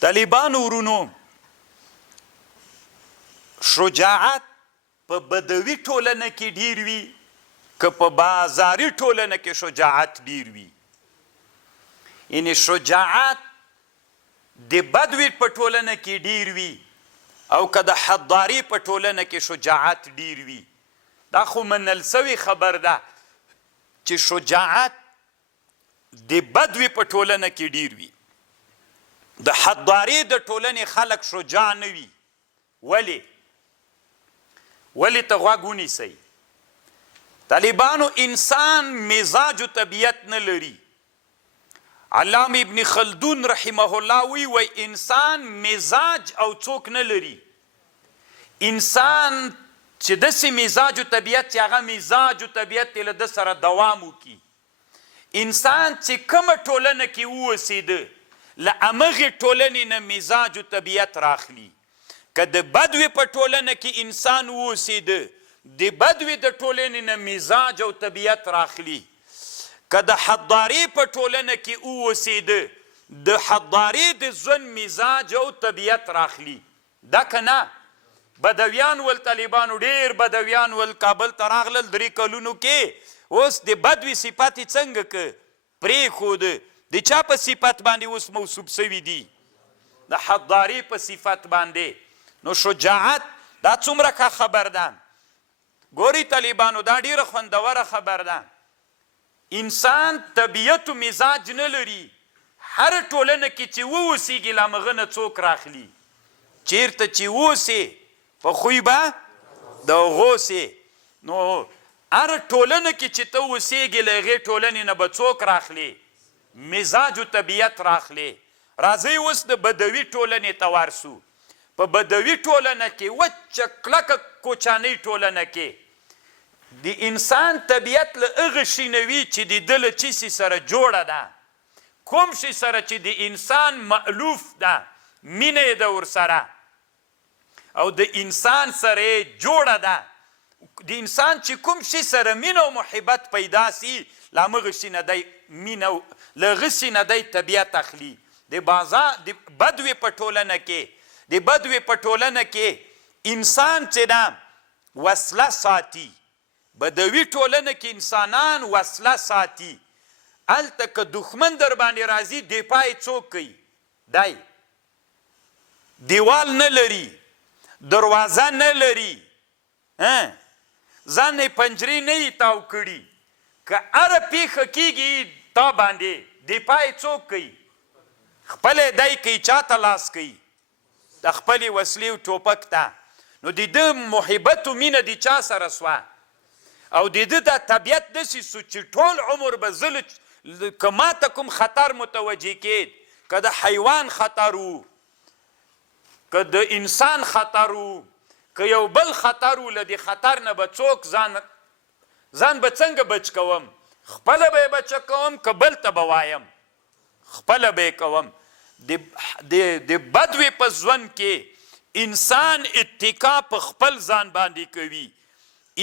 طالبانو ورونو شجاعت په بدوي ټولنه کې ډیر وي که په بازاري ټولنه کې شجاعت ډیر وي. یعنی شجاعت د بدوي په ټولنه کې ډیر وي او که د حضاري په ټولنه کې شجاعت ډیر وي. دا خو منل سوي خبر ده چې شجاعت د بدوي په ټولنه کې ډیر وي. د حضاري د ټولنې خلک شجاع نه وي. ولې ته غوږ ونیسئ. طالبانو انسان مزاج و طبیعت نه لري. علامه ابن خلدون رحمه الله وی انسان مزاج او څوک نه لري. انسان چې داسې مزاج و طبیعت چې هغه مزاج و طبیعت له ده سره دوام وکړي. انسان چې کومه ټولنه کې واوسېده له همغې ټولنې نه مزاج و طبیعت راخلي. که د بدوي په ټولنه کې انسان واوسېده د بدوي د ټولنې نه مزاج او طبیعت راخلي. که د حضاري په ټولنه کې واوسېده د حضاري د ژوند مزاج او طبیعت راخلي. دا که نه بدویان ول طالبانو ډېر بدویان ول کابل ته راغلل 3 کلونو کې اوس د بدوي صفت یې څنګه که پرېښوده د چا په صفت باندې اوس موصوف سوي دي؟ د حضاري په صفت باندې. نو شجاعت دا څومره ښه خبر ده. ګوري طالبانو دا ډېره خوندوره خبر ده. انسان طبیعت و مزاج نه لري. هر ټولنه کې چې واوسېږي له همغه نه څوک راخلي. چیرته چې واوسې په خوی به د هغو سې. نو هر ټولنه کې چې ته اوسېږي له هغې ټولنې نه به څوک راخلي؟ مزاج و طبیعت راخلي. راځئ اوس د بدوي ټولنې ته ورسو. په بدوي ټولنه کې وچه کلکه کوچانۍ ټولنه کې د انسان طبیعت له هغه شي نه وي چې د ده له چي سي سره جوړه ده. کوم شي سره چې د انسان مألوف ده مینه یې ده ورسره او د انسان سره یې جوړه ده. د انسان چې کوم شي سره مینه او محبت پیدا سي له همغه شي نه دی مینه له هغه شي نه دی طبیعت اخلي. د بدوي په ټولنه کې انسان چې ده وسله ساتي. بدوي ټولنه کې انسانان وسله ساتي. هلته که دښمن در باندې راځي دفاع یې څوک کوي؟ دی دیوال نه لري، دروازه نه لري، ځان یې پنجرې نه یي تاو کړي. که هره پیښه کېږي تا باندې دفاع یې څوک کوي؟ خپله دی کوي. چا ته لاس کوي؟ د خپلې وسلې او ټوپک ته. نو د ده محبت و مینه د چا سره سوه؟ او د ده دا طبیعت داسې سو چې ټول عمر به زه که ما ته کوم خطر متوجه کېد، که د حیوان خطر و، که د انسان خطر و، که یو بل خطر و، له دې خطر نه به څوک ځان به څنګه بچ کوم؟ خپله به یې بچه کوم که بل ته به وایم؟ خپله به یې کوم. د بدوي په ژوند کې انسان اتکا په خپل ځان باندې کوي.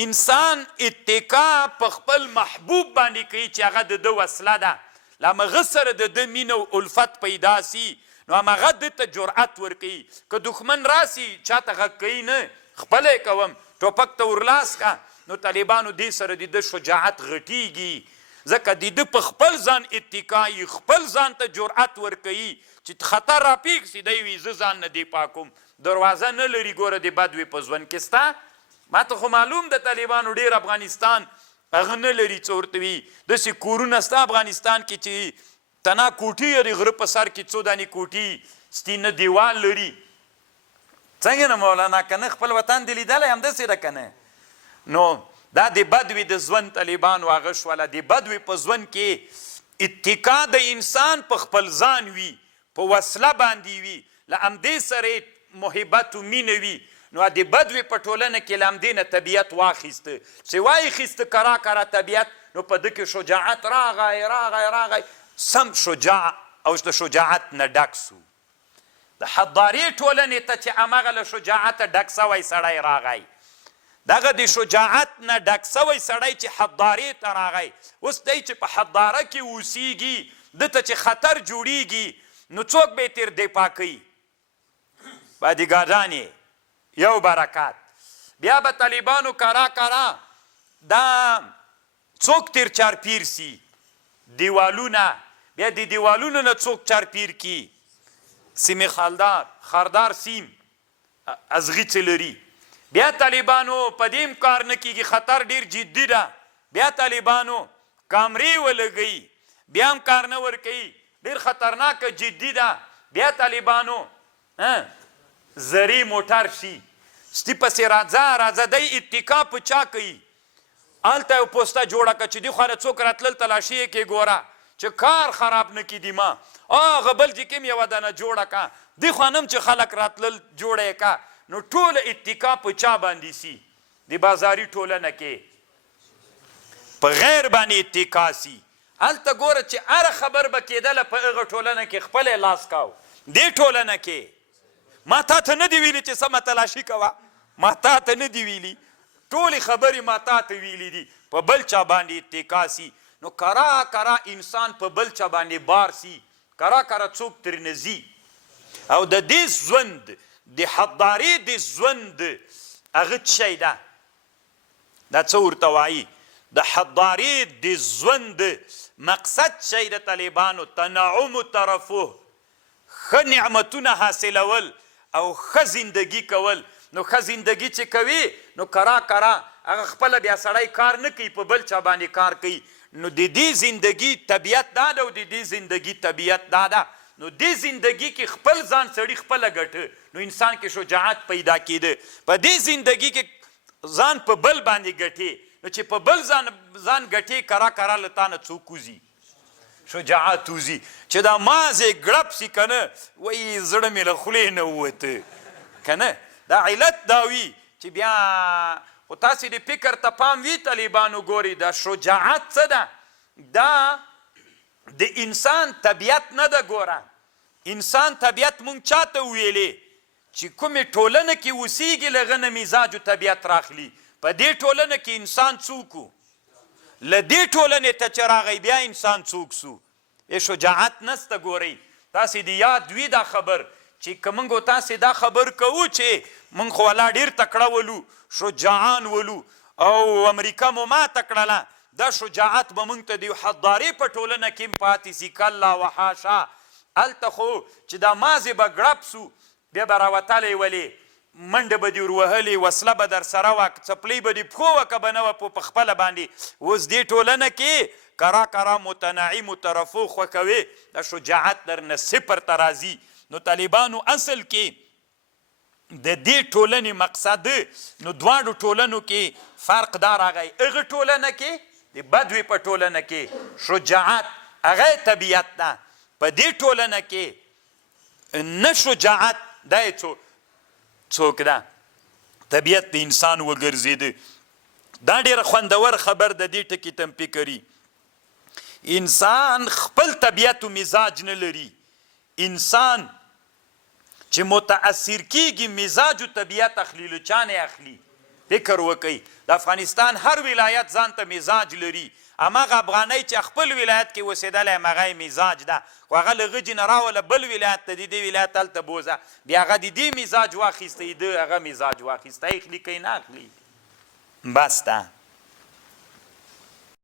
انسان اتکا په خپل محبوب باندې کوي چې هغه د ده وسله ده. له همغه سره د ده مینه او الفت پیدا سي نو همغه ده ته جرأت ورکوي. که دښمن راسي چا ته غږ کوي نه، خپله یې کوم، ټوپک ته ورلاس که. نو طالبانو دې سره د ده شجاعت غټیږي ځکه د ده په خپل ځان اتکا یي، خپل ځان ته جرأت ورکوي چې خطر راپیښ سي دی وي زه ځان نه دفاع کوم. دروازه نه لري ګوره د بدوي په ژوند کې ستا. ما ته خو معلوم د طالبانو ډېر افغانستان هغه نه لري څه ورته وي داسې کورونه ستا افغانستان کې چې تنا کوټي یا د غره په سر کې څو دانې کوټي ستي نه دیوال لري. څنګه نه مولانا که نه خپل وطن دې لیدلی همداسې ده که نه؟ نو دا د بدوي د ژوند طالبانو هغه شوله. د بدوي په ژوند کې اتکا د انسان په خپل ځان وي، په وسله باندې وي، له همدې سره محبت و مینه وي. نو د بدوي په ټولنه کې له همدې نه طبیعت واخیسته چې واخیسته کرا کرا طبیعت. نو په ده کې شجاعت راغی سم شجاع او د شجاعت نه ډک سو. د حضاري ټولنې ته چې همغه له شجاعته ډک سوی سړی راغی، دغه د شجاعت نه ډک سوی سړی چې حضارې ته راغی، اوس دی چې په حضاره کې اوسیږي ده ته چې خطر جوړیږي نو څوک به یې تېر دفاع کوي؟ بادیګاردانې یو برکات. بیا به طالبانو کرا دا څوک تیر چارپیر سي دیوالونه، بیا د دیوالونو نه څوک چارپیر کی سیم خاردار سیم ازغیڅ لري. بیا طالبانو په دې کار نه کیږي، خطر ډیر جدي ده. بیا طالبانو کامرې ولګوي، بیا هم کار نه ورکوي، ډیر خطرناکه جدي ده. بیا طالبانو زری موټر شي ستی پسې راځه دی اتکا په چا کوي. هلته یو پوسته جوړه کړه چې دې خوا نه څوک راتلل تلاشي یې کې ګوره چې کار خراب نه کړي. ما هغه بل چې کوم یوه دانه جوړه کړه دې خوا نه هم چې خلک راتلل جوړه یې کړه. نو ټوله اتکا په چا باندې سي؟ د بازاري ټولنه کې په غیر باندې اتکا سي. هلته ګوره چې هره خبر به کېدله په هغه ټولنه کې خپل لاس کاو. دې ټولنه کې ما تا ته نه دي ویلي چې سمه تلاشي کوه، ما تا ته نه دي ویلي، ټولې خبرې ما تا ته ویلي دي. په بل چا باندې اتکا سي. نو کرا انسان په بل چا باندې بار سي، کرا څوک ترې ځي. او د دې ژوند د حضارې د ژوند هغه څه شی ده؟ دا څه ورته وایي؟ د حضارې د ژوند مقصد شی د طالبانو تنعم و ترفه، ښه نعمتونه حاصلول او ښه زندگی کول. نو ښه زندگی چې کوي نو کرا هغه خپله بیا سړی کار نه کوي، په بل چا باندې کار کوي. نو د دې زندگی طبیعت دا ده او د دې زندگی طبیعت دا ده. نو دې زندگی کې خپل ځان سړي خپله ګټه، نو انسان کې شجاعت پیدا کېده. په دې زندگی کې ځان په بل باندې ګټې، نو چې په بل ځان ګټې کرا له تا نه څوک وځي؟ شجاعت وځي. چې دا مازې ګړپ سي که نه وایي زړه مې له خولې نه ووته که نه. دا علت دا وي چې بیا خو تاسې د فکر ته پام وي طالبانو ګوري دا شجاعت څه ده؟ دا د انسان طبیعت نه ده. ګوره انسان طبیعت مونږ چاته ویلې چې کومې ټولنه کې اوسیږي له هغه نه مزاج و طبیعت راخلي. په دې ټولنه کې انسان څوک و؟ له دې ټولنې ته چې راغی بیا انسان څوک سو؟ شجاعت نسته. ګورئ تاسې د یاد وي دا خبر چې که موږ تاسې دا خبر کوو چې موږ خو والا ډېر تکړه ولو، شجاعان ولو او امریکا مو ماته کړله، دا شجاعت به موږ ته د حضارې په ټولنه کې هم پاتې سي. کلا وحاشا. هلته خو چې دا مازې به ګړپ سو بیا به راوتلی ولې منډه به دې وروهلې، وسله به در سره وه، څپلۍ به دې پښو وه که به نه وه په خپله باندې. اوس دې ټولنه کې کرا متنعم و ترفو خوښوې، د شجاعت در نه صفر ته راځي. نو طالبانو اصل کې د دې ټولنې مقصد نو دواړو ټولنو کې فرق دا راغی. هغه ټولنه کې د بدوې په ټولنه کې شجاعت هغه طبیعت ده، په دې ټولنه کې نه شجاعت دا یې څوک ده؟ طبیعت د انسان وګرځېده. دا ډېره خوندور خبر د دې ټکي تنپی کړي. انسان خپل طبیعت و مزاج نه لري. انسان چې متاثر کیږي مزاج و طبیعت اخلي، له چا نه اخلي؟ فکر وکئ. د افغانستان هر ولایت ځان ته مزاج لري. هماغه افغانی چې خپل ولایت کې اوسېدلی هماغه مزاج ده، خو هغه له غجې نه راوله بل ولایت ته د دې ولایت هلته بوځه، بیا هغه د دې مزاج واخیستی، د هغه مزاج واخیستی. اخلي که یې نه اخلي؟ بس ده.